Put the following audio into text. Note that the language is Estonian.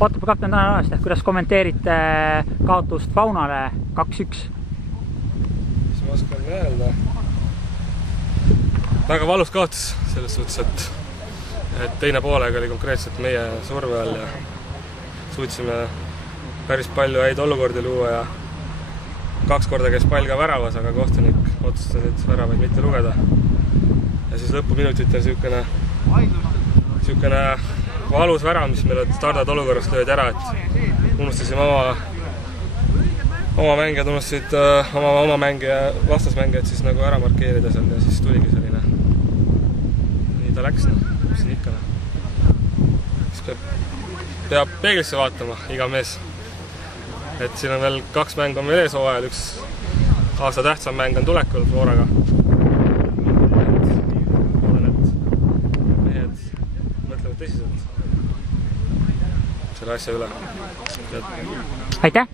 Otepää kapten Tanel Alveste, kuidas kommenteerite kaotust Faunale 2-1? Mis ma oskan öelda? Väga valus kaotus selles suhtes, et teine poolega oli konkreetselt meie surve all ja suutsime päris palju häid olukordi luua ja 2 korda käis pall ka väravas, aga kohtunik otsustasid väravaid mitte lugeda. Ja siis lõpuminutitel siukene valus värav, mis meile stardad olukorrast löödi ära, et unustasime oma mängijad, unustasid oma mängija vastasmängijad siis nagu ära markeerida seal ja siis tuligi selline. Nii ta läks, mis siin ikka. Siis peab peeglisse vaatama, iga mees. Et siin on veel 2 mängu on veel ees hooajal, 1 aasta tähtsam mäng on tulekul Floraga. Loodan, et mehed mõtlevad tõsiselt selle asja üle. Aitäh!